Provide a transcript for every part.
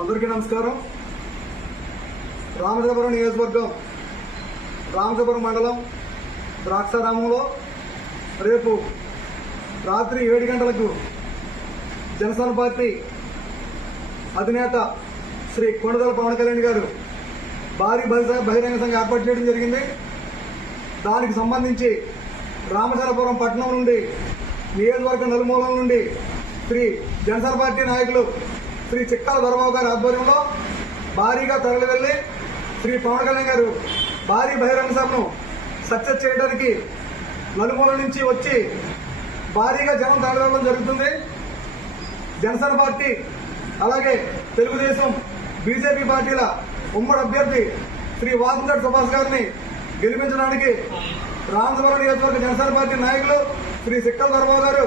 అందరికీ నమస్కారం. రామచంద్రపురం నియోజకవర్గం రామచంద్రపురం మండలం ద్రాక్షారామంలో రేపు రాత్రి ఏడు గంటలకు జనసేన పార్టీ అధినేత శ్రీ కొండదల పవన్ కళ్యాణ్ గారు భారీ బహిరంగ బహిరంగ ఏర్పాటు చేయడం జరిగింది. దానికి సంబంధించి రామచంద్రపురం పట్టణం నుండి నియోజకవర్గ నలుమూలం నుండి శ్రీ జనసేన పార్టీ నాయకులు శ్రీ చిక్కల ధర్మరావు గారి ఆధ్వర్యంలో భారీగా తరలివెళ్ళి శ్రీ పవన్ కళ్యాణ్ గారు భారీ బహిరంగ సభను సక్సెస్ చేయడానికి నలుమూల నుంచి వచ్చి భారీగా జనం తరలివెళ్ళడం జరుగుతుంది. జనసేన పార్టీ అలాగే తెలుగుదేశం బీజేపీ పార్టీల ఉమ్మడి అభ్యర్థి శ్రీ వాసంతటి సుభాష్ గారిని గెలిపించడానికి రామచంద్రపురం నియోజకవర్గ జనసేన పార్టీ నాయకులు శ్రీ సిక్కల దొరబాబు గారు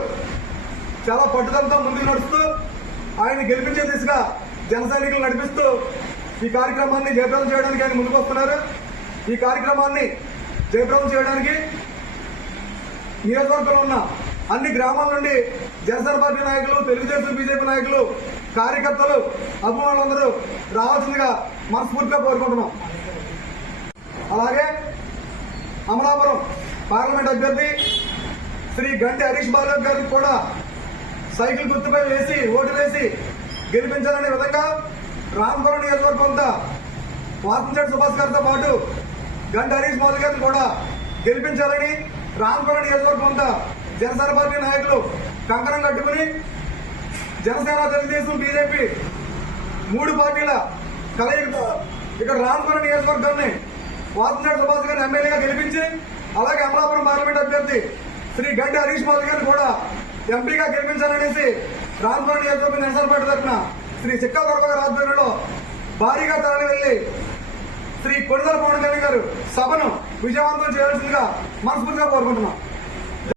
చాలా పట్టుదలతో ముందుకు నడుస్తూ ఆయన గెలిపించే దిశగా జన సైనికులు నడిపిస్తూ ఈ కార్యక్రమాన్ని జయప్రదం చేయడానికి ఆయన ముందుకు వస్తున్నారు. ఈ కార్యక్రమాన్ని జయప్రదం చేయడానికి నియోజకవర్గంలో ఉన్న అన్ని గ్రామాల నుండి జనసేన పార్టీ నాయకులు తెలుగుదేశం బీజేపీ నాయకులు కార్యకర్తలు అభిమానులందరూ రావాల్సిందిగా మనస్ఫూర్తిగా కోరుకుంటున్నాం. అలాగే అమలాపురం పార్లమెంట్ అభ్యర్థి శ్రీ గంటి హరీష్ బాబు గారికి కూడా సైకిల్ గుర్తుపై వేసి ఓటు వేసి గెలిపించాలనే విధంగా రామపురం నియోజకవర్గం అంతా వాసంచెట్టి సుభాష్ గారితో పాటు గంట హరీష్ బాబు గారిని కూడా గెలిపించాలని రామపురం నియోజకవర్గం అంతా జనసేన పార్టీ నాయకులు కంకణం కట్టుకుని జనసేన తెలుగుదేశం బీజేపీ మూడు పార్టీల కలయికతో ఇక్కడ రామపురం నియోజకవర్గాన్ని వాసంచెట్టి సుభాష్ గారిని ఎమ్మెల్యేగా గెలిపించి అలాగే అమలాపురం పార్లమెంట్ అభ్యర్థి శ్రీ గంటి హరీష్ బాబు గారిని కూడా ఎంపీగా గెలిపించాలనేసి రామపురం నియోజకవర్గం నిరసన పార్టీ తరఫున శ్రీ చిక్కా దొరబాబు ఆధ్వర్యంలో భారీగా తరలి వెళ్ళి శ్రీ కొడుదల పవన్ కళ్యాణ్ గారు సభను విజయవంతం చేయాల్సిందిగా మనస్ఫూర్తిగా కోరుకుంటున్నాం.